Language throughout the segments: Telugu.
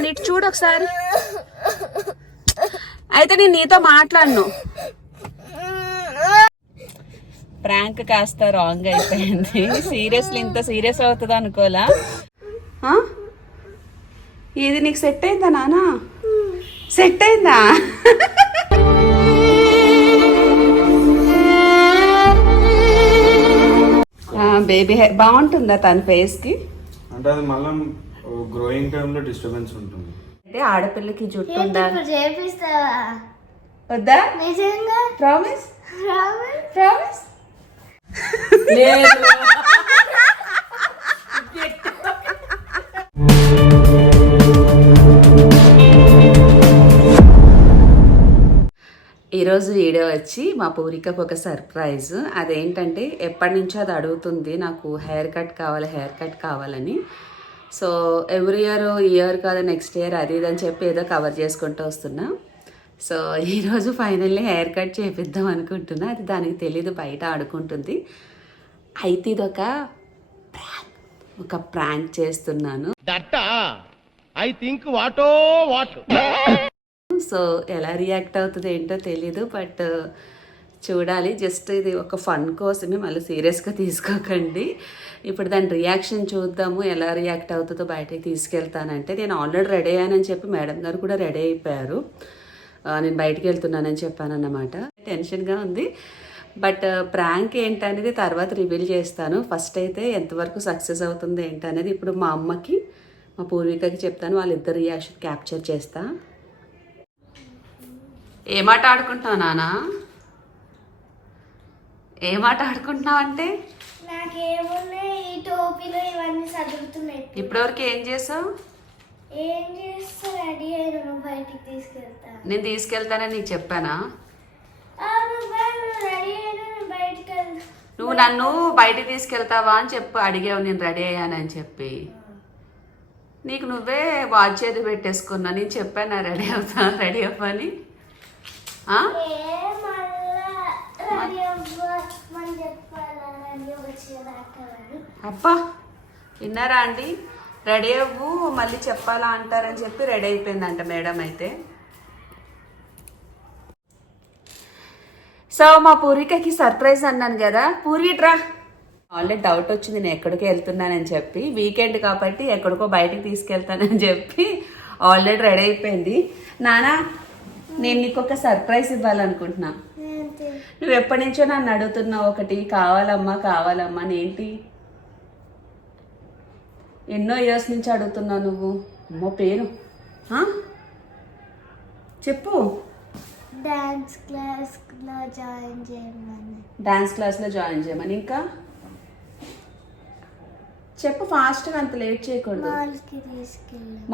నాన్న ఇటు చూడు ఒకసారి. అయితే నేను నీతో మాట్లాడను. ప్రాంక్ కాస్త రాంగ్ అయిపోయింది. సీరియస్లీ ఇంత సీరియస్ అవుతుంది అనుకోలా. ఇది నీకు సెట్ అయిందా నాన్న? సెట్ అయిందా? బేబీ హెయిర్ బాగుంటుందా తన ఫేస్ కి? అంటే అది మళ్ళీ గ్రోయింగ్ టైం లో డిస్టర్బెన్స్ ఉంటుంది. అంటే ఆడపిల్లకి జుట్టు ఉండాలి. చేపిస్తావా? వద్దా? నిజంగా? ప్రామిస్? ప్రామిస్? ఈరోజు వీడియో వచ్చి మా పూరికకు ఒక సర్ప్రైజ్. అదేంటంటే ఎప్పటి నుంచో అది అడుగుతుంది, నాకు హెయిర్ కట్ కావాలని. సో ఎవ్రీ ఇయర్ కాదు నెక్స్ట్ ఇయర్ అది ఇది అని చెప్పి ఏదో కవర్ చేసుకుంటూ వస్తున్నా. సో ఈరోజు ఫైనల్లీ హెయిర్ కట్ చేపిద్దాం అనుకుంటున్నా. అది దానికి తెలీదు, బయట ఆడుకుంటుంది. అయితే ఇది ఒక ప్రాంక్ చేస్తున్నాను. సో ఎలా రియాక్ట్ అవుతుంది ఏంటో తెలీదు, బట్ చూడాలి. జస్ట్ ఇది ఒక ఫన్ కోసమే, మళ్ళీ సీరియస్గా తీసుకోకండి. ఇప్పుడు దాని రియాక్షన్ చూద్దాము, ఎలా రియాక్ట్ అవుతుందో. బయటకి తీసుకెళ్తానంటే నేను ఆల్రెడీ రెడీ అయ్యానని చెప్పి మేడం గారు కూడా రెడీ అయిపోయారు. నేను బయటికి వెళ్తున్నానని చెప్పానన్నమాట. టెన్షన్గా ఉంది, బట్ ప్రాంక్ ఏంటనేది తర్వాత రివీల్ చేస్తాను. ఫస్ట్ అయితే ఎంతవరకు సక్సెస్ అవుతుంది ఏంటనేది ఇప్పుడు మా అమ్మకి మా పూర్వికకి చెప్తాను. వాళ్ళిద్దరు రియాక్షన్ క్యాప్చర్ చేస్తా. ఏ మాట ఆడుకుంటున్నావు నాన్న? ఏ మాట ఆడుకుంటున్నావు అంటే? నాకేమున్నాయి, ఈ టోపీలో ఇవన్నీ సదురుతున్నాయి. ఇప్పటివరకు ఏం చేసావు? ఏం చేస్తా? రెడీ అయినా బయటికి తీసుకెళ్తా. నేను తీసుకెళ్తానని నీకు చెప్పానా? రెడీ అయినా బయటికి వెళ్తా. నువ్వు నన్ను బయటికి తీసుకెళ్తావా అని చెప్పి అడిగావు, నేను రెడీ అయ్యానని చెప్పి. నీకు నువ్వే వాచ్ చేతి పెట్టేసుకున్నా. నేను చెప్పానా రెడీ అవ్వని? అబ్బా విన్నారా అండి? రెడీ అవ్వు మళ్ళీ చెప్పాలా అంటారని చెప్పి రెడీ అయిపోయిందంట మేడం అయితే. సో మా పూర్వికకి సర్ప్రైజ్ అన్నాను కదా, పూర్విట్రా. ఆల్రెడీ డౌట్ వచ్చింది నేను ఎక్కడికి వెళ్తున్నానని చెప్పి. వీకెండ్ కాబట్టి ఎక్కడికో బయటికి తీసుకెళ్తానని చెప్పి ఆల్రెడీ రెడీ అయిపోయింది. నానా నేను నీకు ఒక సర్ప్రైజ్ ఇవ్వాలనుకుంటున్నా. నువ్వు ఎప్పటి నుంచో నన్ను అడుగుతున్నావు ఒకటి, కావాలమ్మా ఏంటి? ఎన్నో ఇయర్స్ నుంచి అడుగుతున్నావు నువ్వు. అమ్మో పేరు చెప్పు. డాన్స్ క్లాస్లో జాయిన్ చేయమని. డాన్స్ క్లాస్లో జాయిన్ చేయమని. ఇంకా చెప్పు ఫాస్ట్గా, అంత లేట్ చేయకూడదు.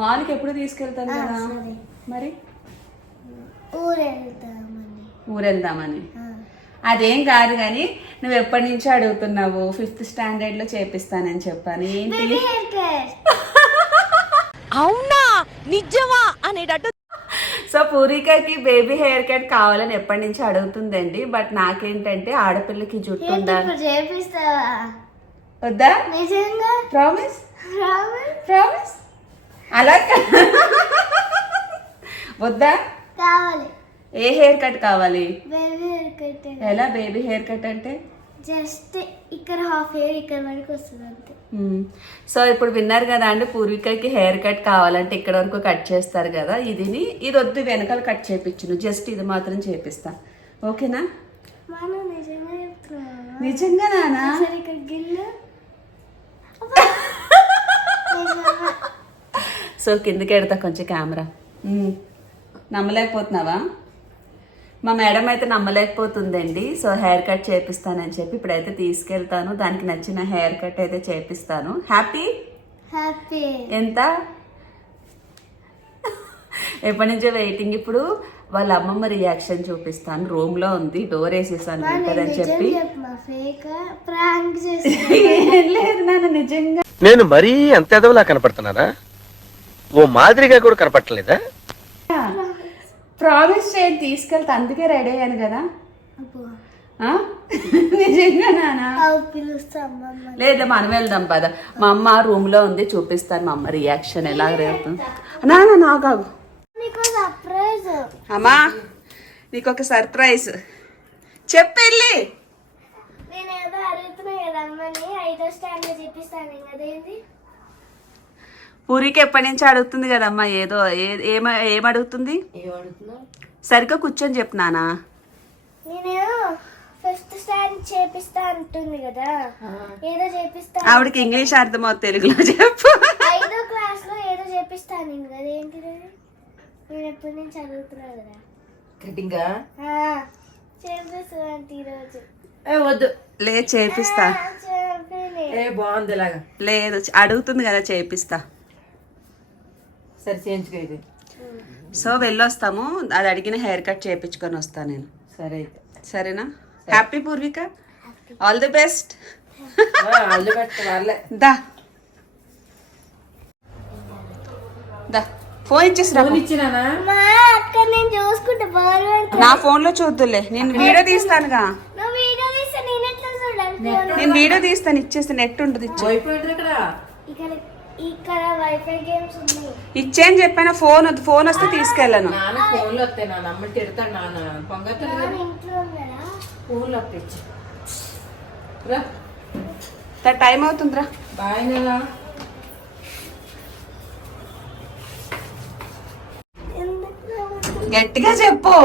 మాల్కి ఎప్పుడు తీసుకెళ్తాను కదా. మరి ఊరెళ్దామని. అదేం కాదు కానీ నువ్వు ఎప్పటి నుంచో అడుగుతున్నావు. 5th స్టాండర్డ్ లో చేపిస్తానని చెప్పాను. ఏంటి? అవునా నిజమా అనేటట్టు. సో పూరికకి బేబీ హెయిర్ కట్ కావాలని ఎప్పటి నుంచి అడుగుతుందండి. బట్ నాకేంటంటే ఆడపిల్లకి జుట్టు ఉండాలి. వద్దా? నిజంగా? ప్రామిస్? అలా వద్దా? కావాలి. ఏ హెయిర్ కట్ కావాలి? Baby hair cut. ఎలా బేబీ హెయిర్ కట్ అంటే? జస్ట్ ఇక్కడ హాఫ్ హెయిర్ ఇక్కడ వరకు వస్తుంది అంతే. సో ఇప్పుడు విన్నారు కదా అండి, పూర్వికకి హెయిర్ కట్ కావాలంటే ఇక్కడ వరకు కట్ చేస్తారు కదా. ఇది వద్దు, వెనకాల కట్ చేపించును. జస్ట్ ఇది మాత్రం చేపిస్తా, ఓకేనా? నిజంగా నానా? సో కిందకి ఎడతా కొంచెం కెమెరా. నమ్మలేకపోతున్నావా? మా మేడం అయితే నమ్మలేకపోతుందండి. సో హెయిర్ కట్ చేపిస్తానని చెప్పి ఇప్పుడైతే తీసుకెళ్తాను. దానికి నచ్చిన హెయిర్ కట్ అయితే చేపిస్తాను. హ్యాపీ? ఎంత? ఎప్పటి నుంచో వెయిటింగ్. ఇప్పుడు వాళ్ళ అమ్మమ్మ రియాక్షన్ చూపిస్తాను. రూమ్ లో ఉంది, డోర్ వేసేసాను అని చెప్పి. ఏం లేదు నాన్న, నిజంగా నేను మరీ అంత ఎదవలా కనపడుతున్నానా? ఓ మాదిరిగా కూడా కనపడలేదా? ప్రామిస్ చేయండి తీసుకెళ్తా, అందుకే రెడీ అయ్యాను కదా. నిజంగా నానా పిలుస్తా అమ్మమ్మ. లేదా మనం వెళ్దాం పద. మా అమ్మ రూమ్ లో ఉంది, చూపిస్తాను మా అమ్మ రియాక్షన్ ఎలా రేపుతుంది. నానా నాకు నీకు సర్ప్రైజ్. అమ్మా నీకు ఒక సర్ప్రైజ్ చెప్పెళ్ళి. నేను ఏదో అడుగుతున్నా కదా అమ్మని, 5వ స్టాండర్డ్ చెప్పిస్తాను కదేంది. పూరికి ఎప్పటి నుంచి అడుగుతుంది కదమ్మా ఏదో ఏం అడుగుతుంది? సరిగ్గా కూర్చొని చెప్పు నానా. నేను 5th స్టాండర్డ్ చేపిస్తా అంటుంది కదా, ఏదో చేపిస్తా. ఆవిడకి ఇంగ్లీష్ అర్థమవుతుంది, తెలుగులో చెప్పు. 5వ క్లాస్ లో ఏదో చేపిస్తాను నేను కదా, ఏంటిది? నేను ఎప్పటి నుంచి అడుగుతున్నా కదా. కటింగ్ చేపిస్తాను ఈరోజు. వద్దు లేదు చేపిస్తా. బాగుంది ఇలాగా. లేదు అడుగుతుంది కదా చేపిస్తా. సరే చేయించుకో ఇది. సో వెళ్ళొస్తాము, అది అడిగిన హెయిర్ కట్ చేయించుకొని వస్తాను నేను. సరే అయితే సరేనా? Happy Poorvika, all the best. వాళ్ళే దా దా ఫోన్ ఇచ్చేసిరా. ఇచ్చినానా? మా అక్క నేను చూసుకుంటా బాగా. నా ఫోన్ లో చూద్దులే, నేను వీడియో తీస్తానుగా. నువ్వు వీడియో తీస్తే నేను ఎట్లా చూడాలి? నేను వీడియో తీస్తాను, ఇచ్చేస్తే నెట్ ఉంటుంది. ఇచ్చే అయిపోయింది ఇక్కడ. ఇక్కడ వైఫై గేమ్స్ ఉన్నాయి. ఇచ్చేని చెప్పాను. ఫోన్ వద్దు, ఫోన్ వస్తే తీసుకెళ్ళను. నాన్న ఫోన్లు వస్తాయి, నాన్న అమ్మ తిడతాడు. నాన్న పొంగతుంది కదా, ఇంట్లో ఉన్నారా? ఫోన్లు వస్తాయి. ఇచ్చి రా, టైం అవుతుందిరా. బాయ్ నాన్న. గట్టిగా చెప్పు.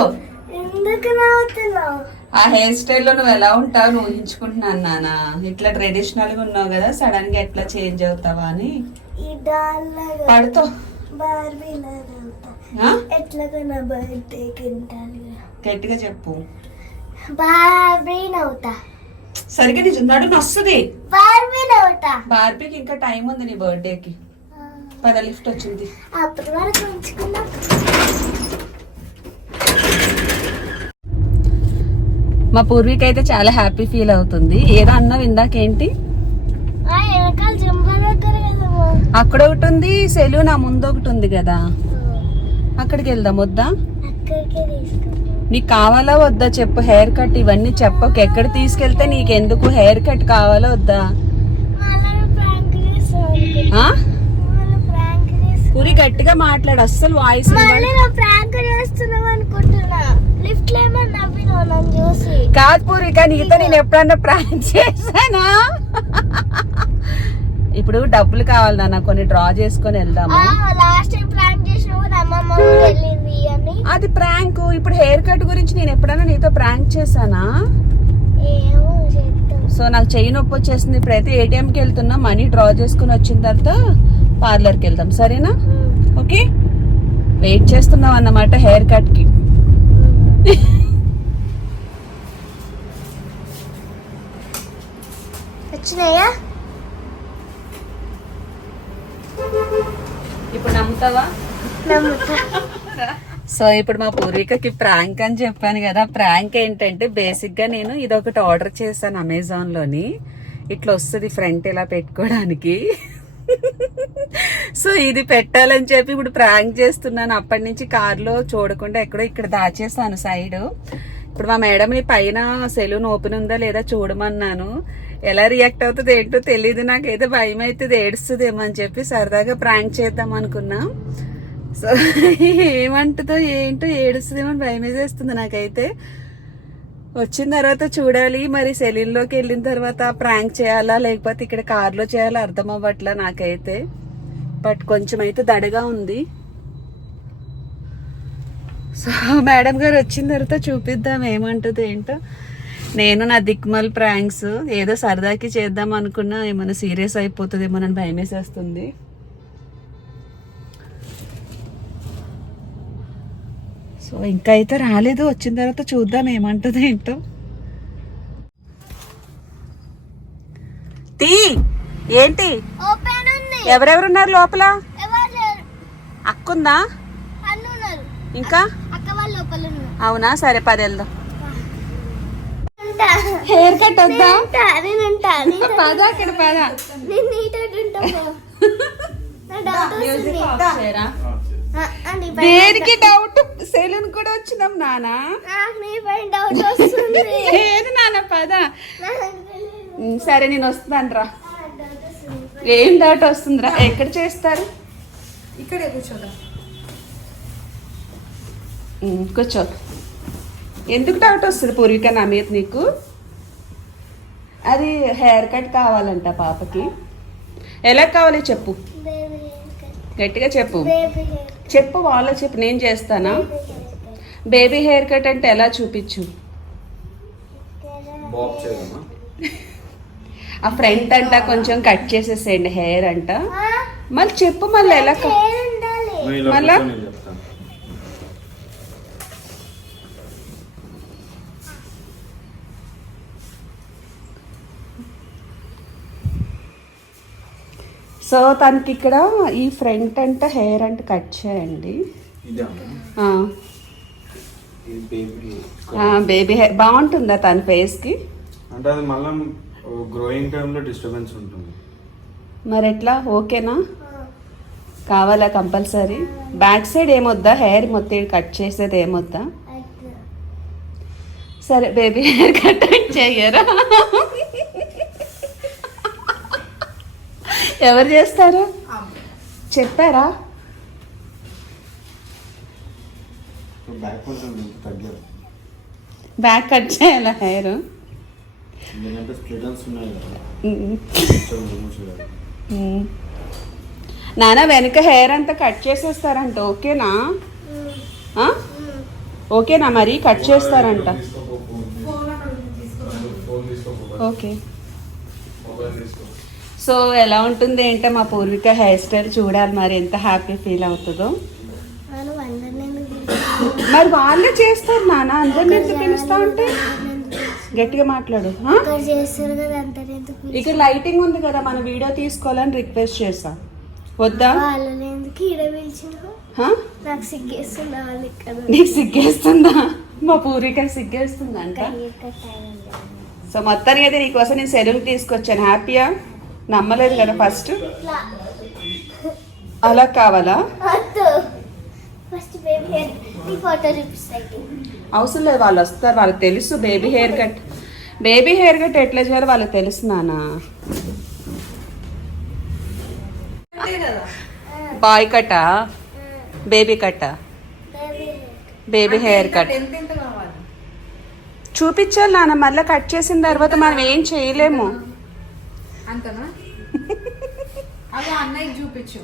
ఎందుకు నవ్వుతున్నావు? ఆ హెయిర్ స్టైల్లో నువ్వు ఎలా ఉంటావు నువ్వు ఊహించుకుంటున్నాను నానా. ఇట్లా ట్రెడిషనల్ గా ఉన్నావు కదా, సడన్ గా ఎట్లా చేంజ్ అవుతావా అని. ఈ డాల్లాగా పడుతో బార్బీ లాగా అవుతా. ఎట్లాగా నా బర్త్డే కింటాలి. గట్టిగా చెప్పు. బార్బీ నవ్వుతా. సరిగ్గా నీ నడుము వస్తుంది. బార్బీ నవ్వుతా. బార్బీకి ఇంకా టైం ఉంది నీ బర్త్డేకి. పద లిఫ్ట్ వచ్చింది. అప్పటి వరకు ఉంచుకుందాం. మా పూర్వీక అయితే చాలా హ్యాపీ ఫీల్ అవుతుంది. ఏదో అన్నావు ఇందాకేంటి? వెనకాల జంబా దగ్గర కదా, అక్కడ ఒకటి ఉంది, సెలూన్ ఆ ముందు ఒకటి ఉంది కదా, అక్కడికి వెళ్దాం. వద్దా? అక్కడికే తీసుకుంటాం. నీకు కావాలా వద్దా చెప్పు. హెయిర్ కట్ ఇవన్నీ చెప్పకు. ఎక్కడ తీసుకెళ్తే నీకెందుకు హెయిర్ కట్ కావాలా వద్దా? మళ్ళీ ప్రాంక్ చేస్తాం. ఆ? మళ్ళీ ప్రాంక్ చేస్తాం. పూరి గట్టిగా మాట్లాడు, అస్సలు వాయిస్ మళ్ళీ నా ప్రాంక్ చేస్తున్నావు అనుకుంటున్నా. లిఫ్ట్ లో ఏమో నవ్వినావు నన్ను చూసి. కాదు పూరిక, నీతో నేను ఎప్పుడన్నా ప్రాంక్ చేశానా? ఇప్పుడు డబ్బులు కావాలి నాన్న, కొన్ని డ్రా చేసుకొని వెళ్దాము. లాస్ట్ టైం ప్రాంక్ చేసినప్పుడు అమ్మమ్మ వెళ్ళింది అని. అది ప్రాంక్. ఇప్పుడు హెయిర్ కట్ గురించి నేను ఎప్పుడైనా నీతో ప్రాంక్ చేశానా? ఏమో చెప్తాం. సో నాకు చెయ్యి నొప్పి వచ్చేసింది. ఇప్పుడైతే ఏటీఎంకి వెళ్తున్నా, మనీ డ్రా చేసుకుని వచ్చిన తర్వాత పార్లర్కి వెళ్దాం. సరేనా? ఓకే, వెయిట్ చేస్తున్నాం అన్నమాట హెయిర్ కట్ కి. వచ్చినాయా? ఇప్పుడు నమ్ముతావా? నమ్ముతా. సో ఇప్పుడు మా పూర్వికకి ప్రాంక్ అని చెప్పాను కదా. ప్రాంక్ ఏంటంటే బేసిక్ గా నేను ఇది ఒకటి ఆర్డర్ చేశాను అమెజాన్ లోని. ఇట్లా వస్తుంది ఫ్రంట్ ఇలా పెట్టుకోవడానికి. సో ఇది పెట్టాలని చెప్పి ఇప్పుడు ప్రాంక్ చేస్తున్నాను. అప్పటి నుంచి కార్లో చూడకుండా ఎక్కడో ఇక్కడ దాచేసాను సైడ్. ఇప్పుడు మా మేడంని పైన సెలూన్ ఓపెన్ ఉందా లేదా చూడమన్నాను. ఎలా రియాక్ట్ అవుతుంది ఏంటో తెలియదు. నాకైతే భయం అవుతుంది, ఏడుస్తుందేమో అని చెప్పి సరదాగా ప్రాంక్ చేద్దాం అనుకున్నా. సో ఏమంటుందో ఏంటో, ఏడుస్తుందేమో అని భయం వేసేస్తుంది నాకైతే. వచ్చిన తర్వాత చూడాలి మరి. సెలూన్లోకి వెళ్ళిన తర్వాత ప్రాంక్ చేయాలా లేకపోతే ఇక్కడ కార్లో చేయాలా అర్థం అవ్వట్లా నాకైతే. బట్ కొంచెం అయితే దడగా ఉంది. సో మేడం గారు వచ్చిన తర్వాత చూపిద్దాం ఏమంటుందో ఏంటో. నేను నా దిక్మల్ ప్రాంక్స్ ఏదో సరదాకి చేద్దాం అనుకున్నా, ఏమైనా సీరియస్ అయిపోతుందేమో అని భయం వేసేస్తుంది. సో ఇంకా అయితే రాలేదు, వచ్చిన తర్వాత చూద్దాం ఏమంటుందో ఏంటో. తీ ఏంటి? ఓపెన్ ఉంది. ఎవరెవరున్నారు లోపల? ఎవరు లేరు. అక్కుందా? అన్న ఉన్నారు. ఇంకా అక్క వాళ్ళు లోపల ఉన్నారు. అవునా? సరే పది వెళ్దాం. ఉంటా. హెయిర్ కట్ వద్దా? నేను ఉంటా. పద అక్కడ పద. నేను నీతో ఉంటా. నా డౌట్ వస్తుంది. దేనికి డౌట్? సెలూన్ కూడా వచ్చినాం నానా. నాకు నీ పైన డౌట్ వస్తుంది. లేదు నాన్న పద. సరే నేను వస్తాను రా. డౌట్ వస్తుంది. ఏం డౌట్ వస్తుందిరా? ఎక్కడ చేస్తారు? ఇక్కడే కూర్చోదా. కూర్చో. ఎందుకు డౌట్ వస్తుంది పూర్విక నా మీద నీకు? అది హెయిర్ కట్ కావాలంట పాపకి. ఎలా కావాలి చెప్పు, బేబీ హెయిర్ కట్. గట్టిగా చెప్పు. Baby hair cut. చెప్పు, వాళ్ళ చెప్పు, నేను చేస్తానా? బేబీ హెయిర్ కట్ అంటే ఎలా చూపించు. బాబ్ చేయదమ్మా. ఆ ఫ్రంట్ అంట కొంచెం కట్ చేసేసేయండి హెయిర్ అంట. మళ్ళీ చెప్పు మళ్ళీ ఎలా హెయిర్ ఉండాలి. నువ్వు ఇలా మళ్ళా? కూర్చో, నేను చెప్తాను. సో తనకి ఇక్కడ ఈ ఫ్రంట్ అంట హెయిర్ అంట కట్ చేయండి. ఇదే ఆ, ఇది బేబీ. బేబీ హెయిర్ బాగుంటుందా తన ఫేస్కి? అంటే అది మళ్ళీ గ్రోయింగ్ టైంలో డిస్టర్బెన్స్ ఉంటుంది. మరి ఎట్లా, ఓకేనా? కావాలా కంపల్సరీ? బ్యాక్ సైడ్ ఏమొద్దా? హెయిర్ మొత్తం కట్ చేసేది ఏమొద్దా? సరే బేబీ హెయిర్ కట్ చెయ్యరా? ఎవరు చేస్తారు చెప్పారా? బ్యాక్ కొంచెం తగ్గారు, బ్యాక్ కట్ చేయాలా హెయిర్? ఎందుకంటే స్ప్లిటన్స్ ఉన్నాయి కదా, కొంచెం remove చేయాలి. నాన్న వెనక హెయిర్ అంతా కట్ చేసేస్తారంట, ఓకేనా? ఆ? ఓకేనా మరి? కట్ చేస్తారంట. ఓకే. సో ఎలా ఉంటుంది ఏంటో మా పూర్విక హెయిర్ స్టైల్ చూడాలి మరి, ఎంత హ్యాపీ ఫీల్ అవుతుందో. మనం అందరిని ఎందుకు పిలుస్తాం? మరి వాళ్ళే చేస్తారు నాన్న, అందరిని ఎందుకు పిలుస్తా ఉంటే? గట్టిగా మాట్లాడు. ఆ? ఇక్కడ చేస్తారు కదా, అందరిని ఎందుకు పిలుస్తాం? ఇక్కడ లైటింగ్ ఉంది కదా, మన వీడియో తీసుకోవాలని రిక్వెస్ట్ చేసా. వద్దా? వాళ్ళని ఎందుకు ఈడ పిలిచినావు? హా? నాకు సిగ్గేస్తుంది వాళ్ళు ఇక్కడ నీకు సిగ్గేస్తుందా? మా పూర్విక సిగ్గేస్తుందంట. హెయిర్ కట్ అయ్యింది. సో మొత్తానికి అయితే నీకోసం నేను సెలూన్ తీసుకొచ్చాను. హ్యాపీయా? నమ్మలేదు కదా ఫస్ట్. ఇట్లా అలా కావాలా? వద్దు. ఫస్ట్ బేబీ హెయిర్ ఈ ఫోటో చూపిస్తాయి. అవసరం లేదు, వాళ్ళు వస్తారు, వాళ్ళకి తెలుసు baby hair cut. Baby hair cut ఎట్లా చేయాలో వాళ్ళకి తెలుసు నాన్న. అంతే కదా. బాయ్ కట్టా బేబీ కట్టా? బేబీ బేబీ హెయిర్ కట్ ఎంత ఎంత కావాలి? చూపించాలి నాన్న, మళ్ళీ కట్ చేసిన తర్వాత మనం ఏం చేయలేము. అంతనా? అవి అన్నయ్యకి చూపించు.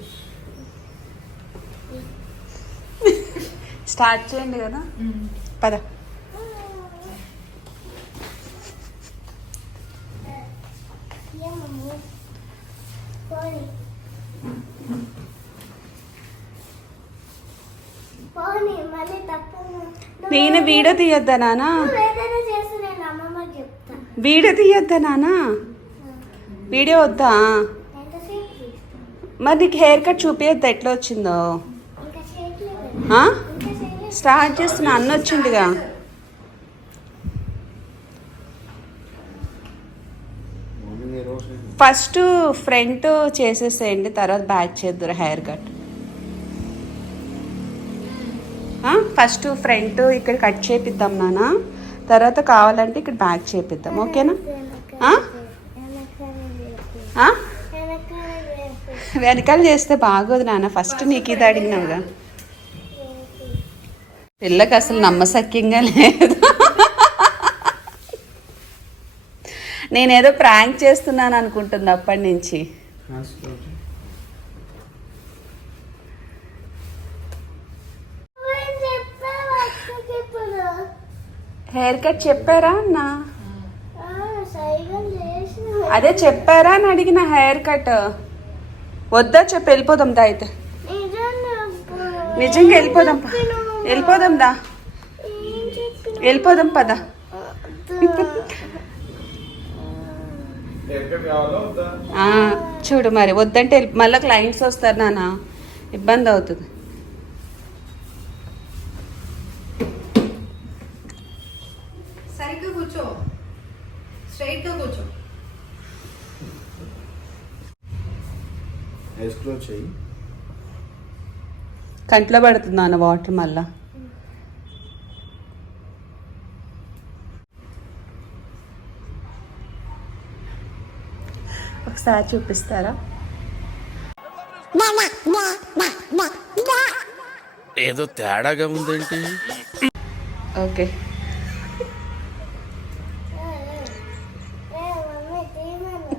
స్టార్ట్ చేయండి కదా, పద. పోనీ పోనీ మళ్ళీ తప్పను. నేను వీడియో తీయొద్దా నాన్న? నువ్వు ఏదైనా చేసి నేను అమ్మమ్మకి చెప్తా. వీడియో తీయొద్దా నాన్న? వీడియో వద్దా? ఎంతసేపు తీస్తావు? మరి నీకు హెయిర్ కట్ చూపించద్దా ఎట్లా వచ్చిందో? ఇంకా చేయట్లేదు. ఆ? ఇంకా చేయలేదు. స్టార్ట్ చేస్తున్నా, అన్న వచ్చిందిగా. మార్నింగ్ ఏ రోజు ఫస్ట్ ఫ్రంట్ చేసేసేయండి, తర్వాత బ్యాక్ చేద్దురు హెయిర్ కట్. ఫస్ట్ ఫ్రంట్ ఇక్కడ కట్ చేపిద్దాం నాన్న, తర్వాత కావాలంటే ఇక్కడ బ్యాక్ చేపిద్దాం, ఓకేనా? ఆ? ఆ? వెనకాల చేస్తే బాగోదు నాన్న, ఫస్ట్ నీకు ఇది అడిగినావుగా. పిల్లకి అసలు నమ్మసక్యంగా లేదు. నేనేదో ప్రాంక్ చేస్తున్నాను అనుకుంటుంది అప్పటి నుంచి. హెయిర్ కట్ చెప్పారా అన్న? అదే చెప్పారా అని అడిగిన. హెయిర్ కట్ వద్దా చెప్పి వెళ్ళిపోదాం దా. అయితే నిజంగా వెళ్ళిపోదాం, వెళ్ళిపోదాం దా, వెళ్ళిపోదాం పద. చూడు మరి వద్దంటే మళ్ళీ క్లయింట్స్ వస్తారు నాన్న, ఇబ్బంది అవుతుంది. సరిగ్గా కూర్చో, స్ట్రైట్ గా కూర్చో. ఐస్ క్లోజ్ చేయి. కంట్లో పడుతుంది నాన్న వాటర్ మళ్ళా. ఒకసారి చూపిస్తారా? ఏదో తేడాగా ఉందేంటి? ఓకే. మమ్మీ తీయమను.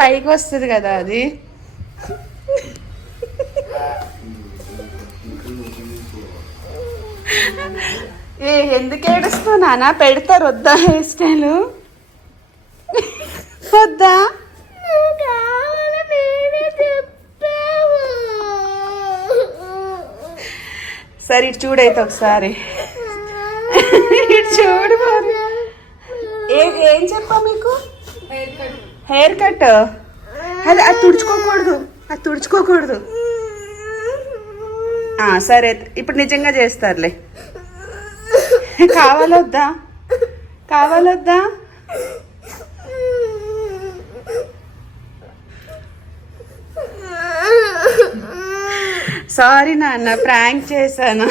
పైకి వస్తుంది కదా అది. ఎందుకు ఏడుస్తావు నాన్న? పెడతారు వద్దా హెయిర్ స్టైల్? వద్దా? నువ్వు కావాలి నేనే చెప్పావు. సరే ఇటు చూడైతే ఒకసారి. ఇటు చూడు మరి. ఏం చెప్పా మీకు? Hair cut. అది తుడుచుకోకూడదు, అది తుడుచుకోకూడదు. సరే ఇప్పుడు నిజంగా చేస్తారులే. కావాలొద్దా? కావాలొద్దా? సారీ నాన్న, ప్రాంక్ చేశాను.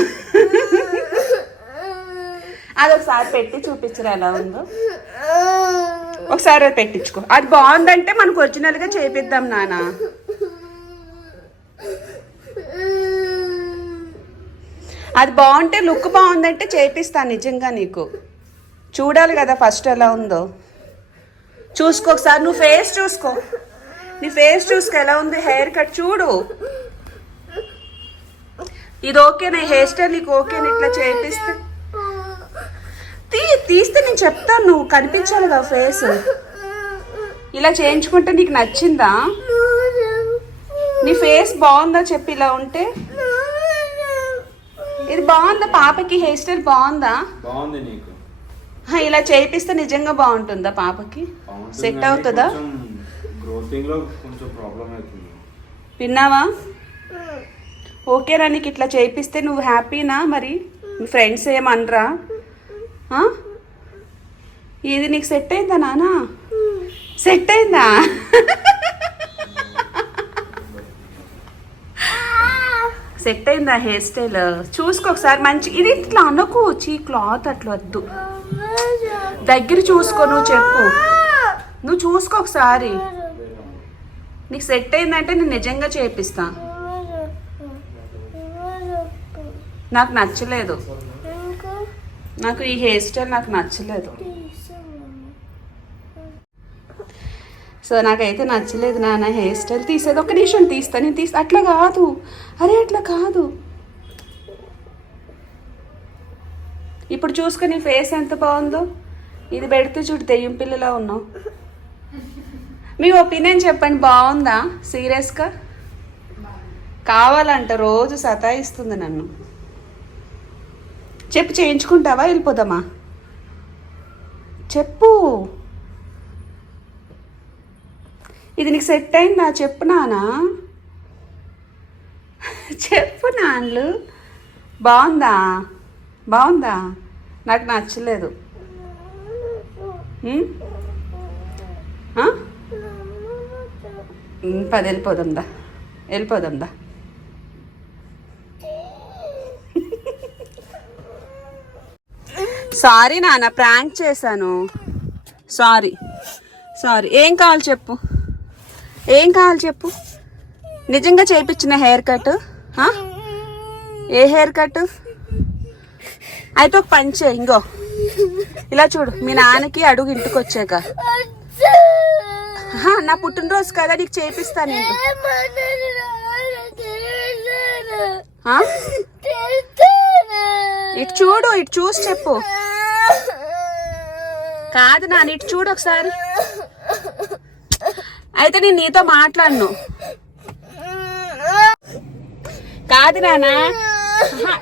అది ఒకసారి పెట్టి చూపించరు ఎలా ఉందో. ఒకసారి అది పెట్టించుకో. అది బాగుందంటే మనకు ఒరిజినల్ గా చేపిద్దాం నాన్న. అది బాగుంటే, లుక్ బాగుందంటే చేపిస్తాను నిజంగా. నీకు చూడాలి కదా ఫస్ట్ ఎలా ఉందో. చూసుకో ఒకసారి, నువ్వు ఫేస్ చూసుకో. నీ ఫేస్ చూసుకో ఎలా ఉంది హెయిర్ కట్ చూడు. ఇది ఓకేనా? హెయిర్ స్టైల్ నీకు ఓకేనా? ఇట్లా చేపిస్తే తీస్తే నేను చెప్తాను. నువ్వు కనిపించాలి కదా ఫేస్. ఇలా చేయించుకుంటే నీకు నచ్చిందా? నీ ఫేస్ బాగుందా చెప్పి ఇలా ఉంటే. ఇది బాగుందా? పాపకి హెయిర్ స్టైల్ బాగుందా? బాగుంది నీకు. ఇలా చేయిస్తే నిజంగా బాగుంటుందా? పాపకి సెట్ అవుతుందా? గ్రోతింగ్ లో కొంచెం ప్రాబ్లం అవుతుంది. విన్నావా? ఓకేనా నీకు ఇట్లా చేయిస్తే? నువ్వు హ్యాపీనా? మరి మీ ఫ్రెండ్స్ ఏమనరా? ఇది నీకు సెట్ అయిందా నాన్న? సెట్ అయిందా? సెట్ అయిందా హెయిర్ స్టైల్? చూసుకో ఒకసారి మంచి. ఇది ఇట్లా అనకు, చీ క్లాత్ అట్లా వద్దు. దగ్గర చూసుకో. నువ్వు చెప్పు, నువ్వు చూసుకో ఒకసారి. నీకు సెట్ అయిందంటే నేను నిజంగా చేపిస్తా. నాకు నచ్చలేదు. నాకు ఈ హెయిర్ స్టైల్ నాకు నచ్చలేదు. సో నాకైతే నచ్చలేదు నాన్న హెయిర్ స్టైల్. తీసేది ఒక నిమిషం తీస్తా. నేను అట్లా కాదు. అరే అట్లా కాదు. ఇప్పుడు చూసుకొని ఫేస్ ఎంత బాగుందో. ఇది పెడితే చూడు దెయ్యం పిల్లలా ఉన్నావు. మీ ఒపీనియన్ చెప్పండి, బాగుందా? సీరియస్గా కావాలంట. రోజు సతాయిస్తుంది నన్ను. చెప్పు, చేయించుకుంటావా? వెళ్ళిపోదామా? చెప్పు. ఇది నీకు సెట్ అయిందా? చెప్పు నాన్న, చెప్పు నాన్నలు. బాగుందా? బాగుందా? నాకు నచ్చలేదు. పది వెళ్ళిపోదాందా, వెళ్ళిపోదాందా. సారీ నాన్న, ప్రాంక్ చేశాను. Sorry sorry. ఏం కావాలి చెప్పు, ఏం కావాలి చెప్పు. నిజంగా చేయించిన హెయిర్ కట్? ఏ హెయిర్ కట్? అయితే ఒక పంచే. ఇంకో ఇలా చూడు. మీ నాన్నకి అడుగు ఇంటికి వచ్చాక. నా పుట్టినరోజు కదా, నీకు చేపిస్తాను. ఇటు చూడు, ఇటు చూసి చెప్పు. కాదు నాన్న, ఇటు చూడు ఒకసారి. అయితే నేను నీతో మాట్లాడను. కాదు నాన్న,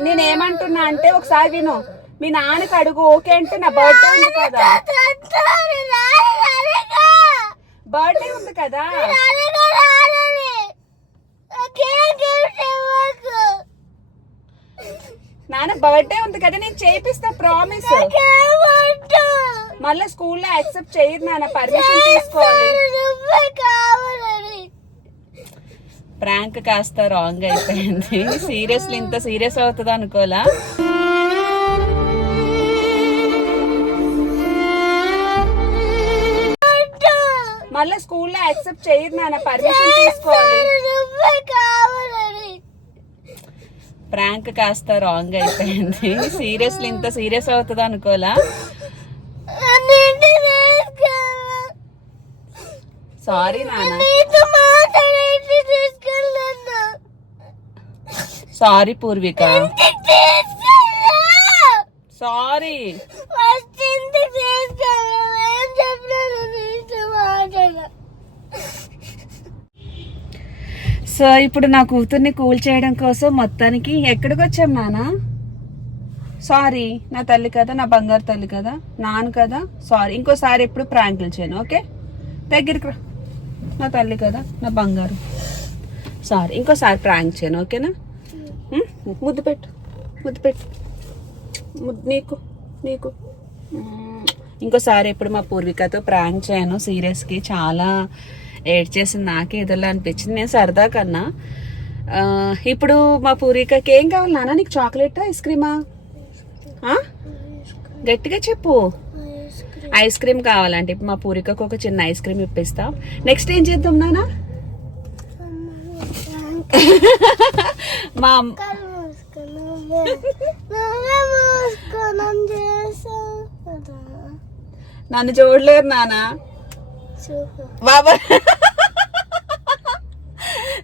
నేనేమంటున్నా అంటే ఒకసారి విను. మీ నాన్నకి అడుగు. ఓకే అంటే నా బర్త్డే ఉంది కదా, బర్త్డే ఉంది కదా. నాన్న బర్త్డే ఉంది కదా, నేను చేపిస్తా, ప్రామిస్. మళ్ళీ స్కూల్లో యాక్సెప్ట్ చేయరు నాన్న, పర్మిషన్ తీసుకోవాలి. ప్రాంక్ కాస్త రాంగ్ అయిపోయింది. సీరియస్లీ ఇంత సీరియస్ అవుతుంది అనుకోలా. మళ్ళీ స్కూల్లో యాక్సెప్ట్ చేయరు నాన్న, పర్మిషన్ తీసుకోవాలి. ప్రాంక్ కాస్త రాంగ్ అయిపోయింది. సీరియస్లీ ఇంత సీరియస్ అవుతుంది అనుకోలా. సారీ నాన్న, సారీ పూర్విక, సారీ. సో ఇప్పుడు నా కూతుర్ని కూల్ చేయడం కోసం మొత్తానికి ఎక్కడికి వచ్చాం నాన్న? సారీ, నా తల్లి కదా, నా బంగారు తల్లి కదా, నాన్న కదా, సారీ. ఇంకోసారి ఎప్పుడు ప్రాంకులు చేయను, ఓకే? దగ్గరికి రా, నా తల్లి కదా, నా బంగారు, సారీ. ఇంకోసారి ప్రాంక్ చేయను, ఓకేనా? ముద్దు పెట్టు, ముద్దు పెట్టు, ముద్దు నీకు నీకు. ఇంకోసారి ఎప్పుడు మా పూర్వికతో ప్రాంక్ చేయను. సీరియస్కి చాలా ఏడ్ చేసింది, నాకే ఏదోలా అనిపించింది. నేను సరదా కన్నా. ఇప్పుడు మా పూర్వికకి ఏం కావాలి నాన్న? నీకు చాక్లెటా, ఐస్ క్రీమా? గట్టిగా చెప్పు. ఐస్ క్రీమ్ కావాలంటే ఇప్పుడు మా పూర్వికకు ఒక చిన్న ఐస్ క్రీమ్ ఇప్పిస్తాం. నెక్స్ట్ ఏం చేద్దాం నాన్న? మా నన్ను చూడలేరు నాన్న బాబా.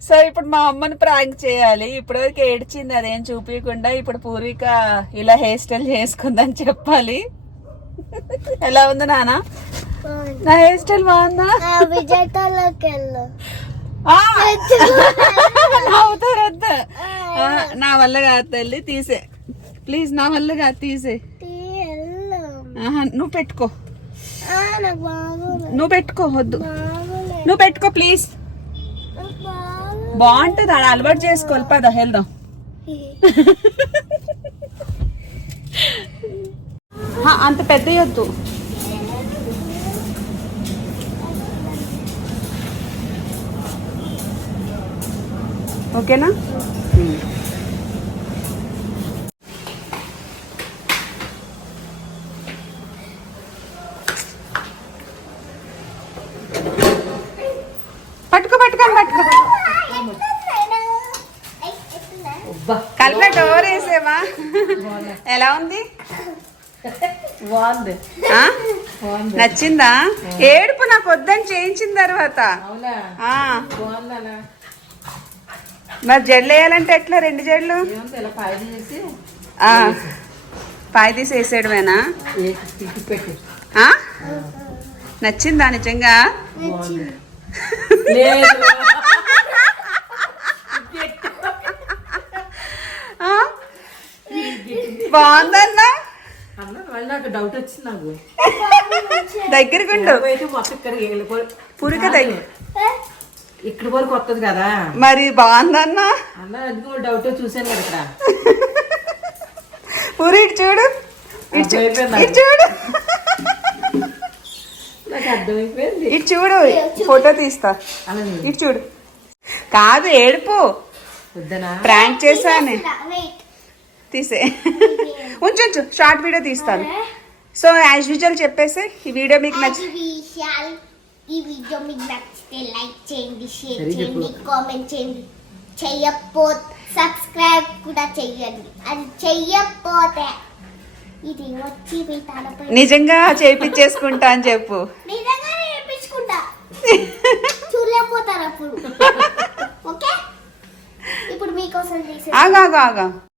సో ఇప్పుడు మా అమ్మని ప్రాంక్ చేయాలి. ఇప్పటివరకు ఏడ్చింది, అదేం చూపించకుండా. ఇప్పుడు పూర్విక ఇలా హెయిర్ స్టైల్ చేసుకుందని చెప్పాలి. ఎలా ఉంది నాన్న? నా హెయిర్ స్టైల్ బాగుందా? నవ్వుతారద్దు. నా వల్ల కాదు తల్లి, తీసే ప్లీజ్. నా వల్ల కాదు, తీసే. నువ్వు పెట్టుకో, నువ్వు పెట్టుకో. వద్దు, నువ్వు పెట్టుకో ప్లీజ్. బాగుంటుంది, అది అలవాటు చేసుకోవాలి. పద వెళ్దాం. అంత పెద్ద వద్దు. ఓకేనా? పట్టుకో పట్టుకో పట్టుకో. కళ్ళ డోర్ వేసేవా? ఎలా ఉంది? బాగుంది. నచ్చిందా? ఏడుపు నాకు వద్దని చేయించిన తర్వాత. మరి జడ్లు వేయాలంటే ఎట్లా? 2 జడ్లు పాయ తీసి వేసేయడమేనా? నచ్చిందా నిజంగా? బాగుందన్నా? నాకు డౌట్ వచ్చింది. నాకు దగ్గరకుండు పురిక దగ్గర ఇక్కడ వరకు వస్తుంది కదా. మరి బాగుందన్నా? అన్న ఎందుకో డౌట్ చూసాను కదా ఇక్కడ. పూరి ఇటు చూడు, ఇటు చూడు, నాకు అర్థమైపోయింది. ఇటు చూడు, ఫోటో తీస్తా. ఇటు చూడు. కాదు ఏడుపు, ప్రాంక్ చేశాను. తీసే ఉంచు, షార్ట్ వీడియో తీస్తాను. సో యాజ్ యూజువల్ చెప్పేసి ఈ వీడియో మీకు ఈ వీడియో మీకు నచ్చితే లైక్ చేయండి, షేర్ చేయండి, కామెంట్ చేయండి. చెయ్యకపోతే సబ్స్క్రైబ్ కూడా చెయ్యండి. అది చెయ్యకపోతే ఇది వచ్చి మీ తలపై నిజంగా చేయించేసుకుంటా అని చెప్పు. నిజంగానే చేయించుకుంటా, చూడలేకపోతారు అప్పుడు. ఓకే, ఇప్పుడు మీకోసం ఆగా